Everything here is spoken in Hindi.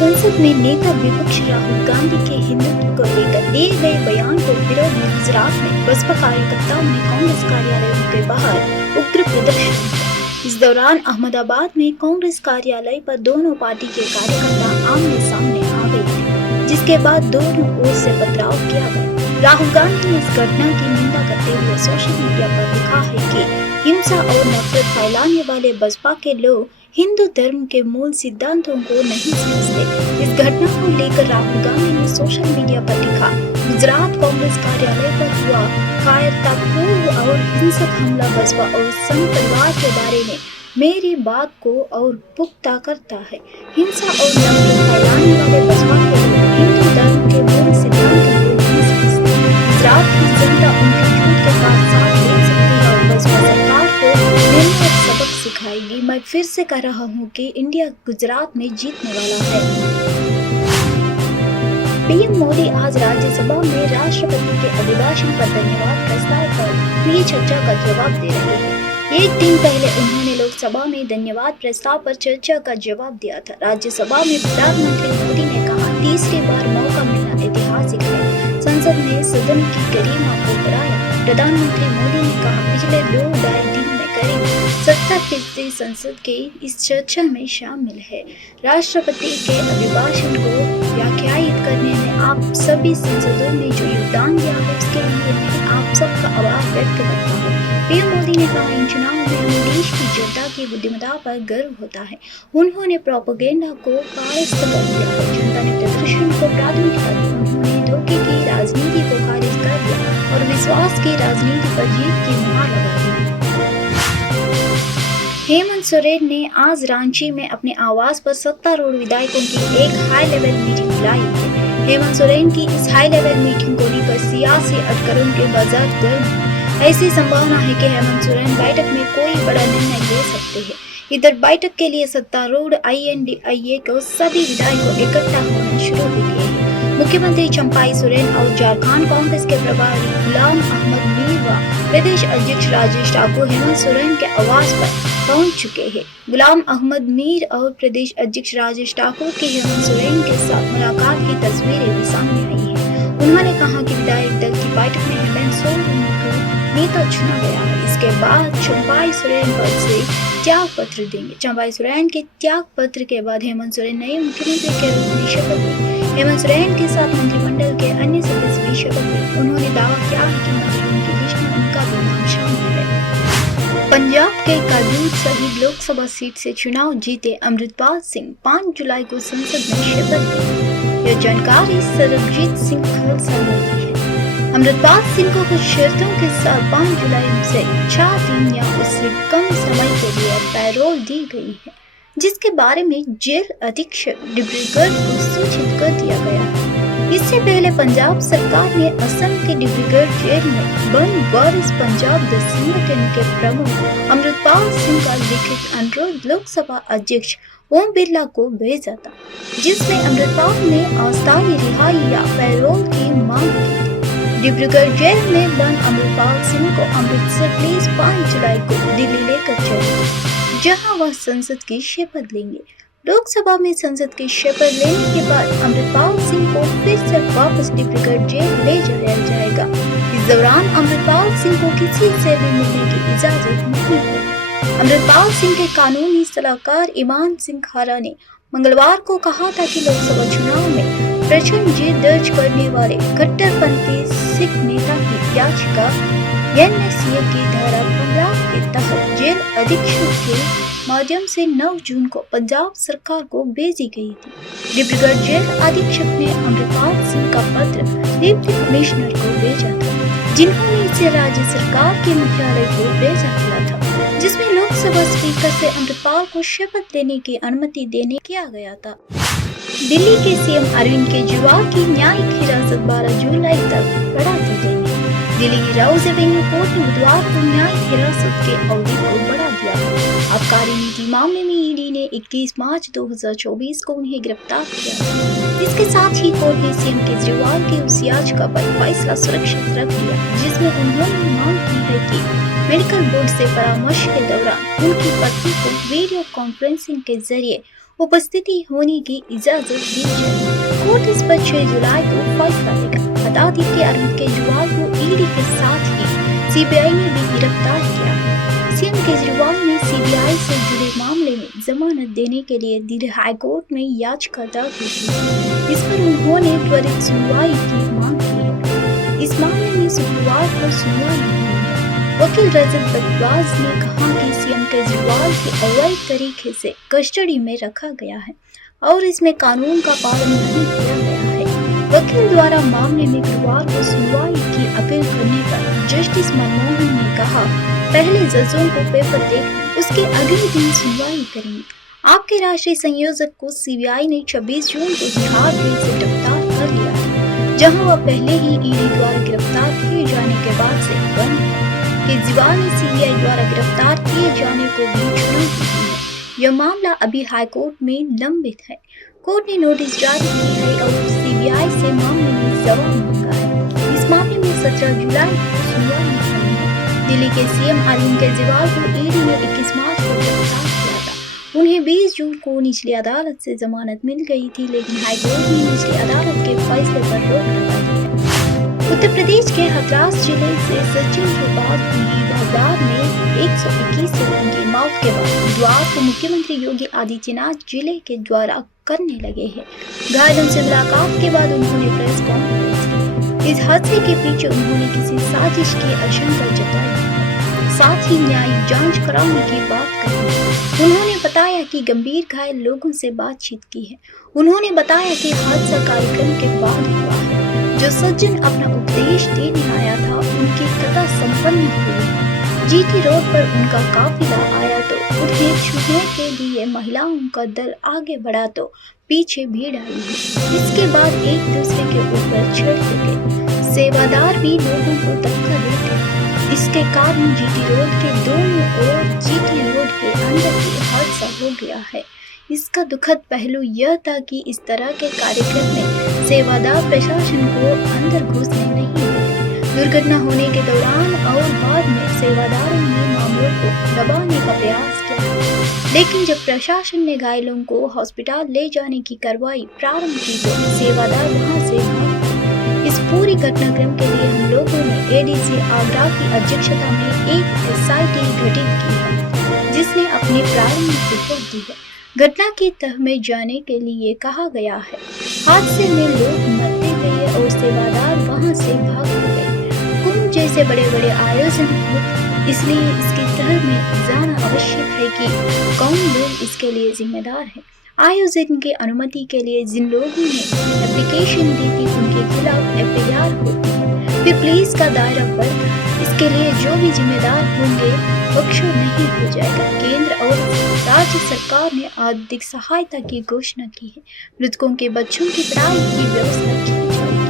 संसद में नेता विपक्ष राहुल गांधी के हिंदुत्व को लेकर दिए गए बयान को विरोध में गुजरात में बसपा कार्यकर्ताओं ने कांग्रेस कार्यालयों के बाहर उग्र प्रदर्शन किया। इस दौरान अहमदाबाद में कांग्रेस कार्यालय पर दोनों पार्टी के कार्यकर्ता आमने सामने आ गए थे, जिसके बाद दोनों ओर से पथराव किया गया। राहुल गांधी ने इस घटना की निंदा करते हुए सोशल मीडिया पर लिखा है कि हिंसा और नफरत फैलाने वाले बसपा के लोग हिंदू धर्म के मूल सिद्धांतों को नहीं समझते। इस घटना को लेकर राहुल गांधी ने सोशल मीडिया पर लिखा, गुजरात कांग्रेस कार्यालय पर हुआ कायरतापूर्ण और हिंसक हमला बसपा और संघ परिवार के बारे में मेरी बात को और पुख्ता करता है। हिंसा और नफरत फैलाने वाले बसपा के लोग हिंदू धर्म के मूल सिद्धांतों को नहीं समझते। गुजरात की जनता उनके झूठ के साथ देख सकती है और बसपा सरकार को निर्णायक सबक सिखाएगी। मैं फिर से कह रहा हूँ कि इंडिया गुजरात में जीतने वाला है। पीएम मोदी आज राज्यसभा में राष्ट्रपति के अभिभाषण पर धन्यवाद प्रस्ताव पर हुई चर्चा का जवाब दे रहे हैं। एक दिन पहले उन्होंने लोकसभा में धन्यवाद प्रस्ताव पर चर्चा का जवाब दिया था। राज्यसभा में प्रधानमंत्री मोदी ने कहा, तीसरी बार मौका मिलना ऐतिहासिक है। संसद ने सदन की गरिमा को बढ़ाया। प्रधानमंत्री मोदी ने कहा, पिछले 2-2.5 दिन में करीब 70% संसद के इस चर्चा में शामिल है। राष्ट्रपति के अभिभाषण को व्याख्यायित करने में आप सभी सांसदों ने जो योगदान दिया है, उसके लिए मैं आप सबका आभार व्यक्त करता हूँ। पीएम मोदी ने कहा, इन चुनावों में हमें देश की जनता की बुद्धिमत्ता पर गर्व होता है। उन्होंने प्रोपेगेंडा को परास्त कर दिया है। जनता ने प्रदर्शन को प्राथमिकता दी। उन्होंने धोखे की राजनीति को खारिज कर दिया और विश्वास की राजनीति पर जीत की मुहर लगा दी। हेमंत सोरेन ने आज रांची में अपने आवास पर सत्तारूढ़ विधायकों की एक हाई लेवल मीटिंग बुलाई है। हेमंत सोरेन की इस हाई लेवल मीटिंग को लेकर सियासी अटकलों के बाजार गर्म है। ऐसी संभावना है कि हेमंत सोरेन बैठक में कोई बड़ा निर्णय ले सकते हैं। इधर बैठक के लिए सत्तारूढ़ INDIA को सभी विधायकों इकट्ठा होना शुरू हो गए हैं। मुख्यमंत्री चंपाई सोरेन और झारखंड कांग्रेस के प्रभारी गुलाम अहमद मीर व प्रदेश अध्यक्ष राजेश ठाकुर हेमंत सोरेन के आवास पर पहुंच चुके हैं। गुलाम अहमद मीर और प्रदेश अध्यक्ष राजेश ठाकुर की हेमंत सोरेन के साथ मुलाकात की तस्वीरें भी सामने आई हैं। उन्होंने कहा कि विधायक दल की बैठक में हेमंत सोरेन को नेता चुना गया है। इसके बाद चंपाई सोरेन पद से त्याग पत्र देंगे। चंपाई सोरेन के त्याग पत्र के बाद हेमंत सोरेन नए मुख्यमंत्री के रूप में शपथ लेंगे। हेमंत सोरेन के साथ मंत्रिमंडल के अन्य सदस्य भी शपथ लेंगे। उन्होंने दावा किया है कि मंत्रियों की लिस्ट में उनका भी नाम शामिल है। पंजाब के कादूर शहीद लोकसभा सीट से चुनाव जीते अमृतपाल सिंह 5 जुलाई को संसद में शपथ लेंगे। यह जानकारी सरबजीत सिंह खालसा ने दी है। अमृतपाल सिंह को कुछ शर्तों के साथ 5 जुलाई से 4 दिन या उससे कम समय के लिए पैरोल दी गई है, जिसके बारे में जेल अधीक्षक डिब्रूगढ़ को सूचित कर दिया गया है। इससे पहले पंजाब सरकार ने असम के डिब्रूगढ़ जेल में बंद वारिस पंजाब दल संगठन के प्रमुख अमृतपाल सिंह का लिखित अनुरोध लोकसभा अध्यक्ष ओम बिरला को भेजा था, जिसमें अमृतपाल ने अस्थायी रिहाई या पैरोल की मांग की। डिब्रूगढ़ जेल में बंद अमृतपाल सिंह को अमृतसर पुलिस 5 जुलाई को दिल्ली लेकर चलेगी, जहां वह संसद की शपथ लेंगे। लोकसभा में संसद की शपथ लेने के बाद अमृतपाल सिंह को फिर से वापस डिब्रूगढ़ जेल ले जाया जाएगा। इस दौरान अमृतपाल सिंह को किसी से भी मिलने की इजाजत नहीं होगी। अमृतपाल सिंह के कानूनी सलाहकार ईमान सिंह खारा ने मंगलवार को कहा था कि लोकसभा चुनाव में प्रचंड जीत दर्ज करने वाले कट्टरपंथी सिख नेता की याचिका NSA की धारा 15 के तहत जेल अधीक्षक के माध्यम से 9 जून को पंजाब सरकार को भेजी गई थी। डिब्रूगढ़ जेल अधीक्षक ने अमृतपाल सिंह का पत्र डिप्टी कमिश्नर को भेजा था, जिन्होंने इसे राज्य सरकार के मुख्यालय को भेजा था, जिसमें लोकसभा स्पीकर से अमृतपाल को शपथ लेने की अनुमति देने किया गया था। दिल्ली के CM अरविंद केजरीवाल की न्यायिक हिरासत 12 जुलाई तक बढ़ा दी गई है। दिल्ली की राउज एवेन्यू कोर्ट ने बुधवार को न्यायिक हिरासत के अवधि को बढ़ा दिया है। आबकारी नीति मामले में ED ने 21 मार्च 2024 को उन्हें गिरफ्तार किया था। इसके साथ ही कोर्ट ने CM केजरीवाल की उस याचिका पर फैसला सुरक्षित रख लिया, जिसमें उन्होंने मांग की है कि मेडिकल बोर्ड से परामर्श के दौरान उनकी पत्नी को वीडियो कॉन्फ्रेंसिंग के जरिए उपस्थिति होने की इजाजत दी जाए। कोर्ट इस पर 6 जुलाई को फैसला देगा। बता दें कि अरविंद केजरीवाल को ईडी के साथ ही सीबीआई ने भी गिरफ्तार किया है। सीएम केजरीवाल ने सीबीआई से जुड़े मामले में जमानत देने के लिए दिल्ली हाईकोर्ट में याचिका दाखिल की है। इस पर उन्होंने त्वरित सुनवाई की मांग की है। इस मामले में शुक्रवार को सुनवाई हुई है। वकील रजत बदवाज ने कहा कि सीएम केजरीवाल को अवैध तरीके से कस्टडी में रखा गया है और इसमें कानून का पालन नहीं किया गया है। वकील द्वारा मामले में गुरुवार को सुनवाई की अपील करने पर जस्टिस मनमोहन ने कहा, पहले जजों को पेपर दे, उसके अगले दिन सुनवाई करेंगे। आपके राष्ट्रीय संयोजक को सीबीआई ने 26 जून को बिहार जेल से गिरफ्तार कर लिया था, जहां वह पहले ही ईडी द्वारा गिरफ्तार किए जाने के बाद से बंद है। केजरीवाल ने सीबीआई द्वारा गिरफ्तार किए जाने को भी चुनौती दी है। यह मामला अभी हाईकोर्ट में लंबित है। कोर्ट ने नोटिस जारी की है और सीबीआई से मामले में जवाब मांगा है। इस मामले में 17 जुलाई को सुनवाई होनी है। दिल्ली के सीएम अरविंद केजरीवाल को ईडी ने 21 मार्च को गिरफ्तार किया था। उन्हें 20 जून को निचली अदालत से जमानत मिल गई थी, लेकिन हाईकोर्ट ने निचली अदालत के फैसले पर रोक लगा दी है। उत्तर प्रदेश के हाथरस जिले से सचिन के बाद हुई भगदाड़ में 121 लोगों की मौत के बाद बुधवार को मुख्यमंत्री योगी आदित्यनाथ जिले के दौरा करने लगे हैं। घायलों से मुलाकात के बाद उन्होंने प्रेस कॉन्फ्रेंस की। इस हादसे के पीछे उन्होंने किसी साजिश की आशंका जताई है, साथ ही न्यायिक जांच कराने की बात कही। उन्होंने बताया कि गंभीर घायल लोगों से बातचीत की है। उन्होंने बताया कि हादसा कार्यक्रम के बाद हुआ है। जो सज्जन अपना उपदेश देने आया था, उनकी कथा संपन्न हुई है। जीटी रोड पर उनका काफिला आया तो उन्हें छूने के लिए महिलाओं का दल आगे बढ़ा तो पीछे भीड़ आई है। इसके बाद एक दूसरे के ऊपर चढ़ते गए। सेवादार भी लोगों को धक्का देते हैं। इसके कारण जीटी रोड के दोनों ओर जीटी रोड के अंदर ही हादसा हो गया है। इसका दुखद पहलू यह था कि इस तरह के कार्यक्रम में सेवादार प्रशासन को अंदर घुसने नहीं देते। दुर्घटना होने के दौरान और बाद में सेवादारों ने मामलों को दबाने का प्रयास किया, लेकिन जब प्रशासन ने घायलों को हॉस्पिटल ले जाने की कार्रवाई प्रारंभ की तो सेवादार वहां से भाग गए। इस पूरी घटनाक्रम के लिए हम लोगों ने एडीसी आगरा की अध्यक्षता में एक एसआईटी गठित की है, जिसने अपनी प्रारंभिक रिपोर्ट दी है। घटना की तह में जाने के लिए कहा गया है। हादसे में लोग मरते गए और सेवादार वहां से भाग गए। कुंभ जैसे बड़े बड़े आयोजन होते, इसलिए इसकी तह में जाना आवश्यक है कि कौन लोग इसके लिए जिम्मेदार है। आयोजन की अनुमति के लिए जिन लोगों ने एप्लीकेशन दी थी उनके खिलाफ एफआईआर होती है, फिर पुलिस का दायरा बढ़ता है। इसके लिए जो भी जिम्मेदार होंगे बख्शा नहीं हो जाएगा। केंद्र और राज्य सरकार ने आर्थिक सहायता की घोषणा की है। मृतकों के बच्चों की पढ़ाई की व्यवस्था की जाएगी।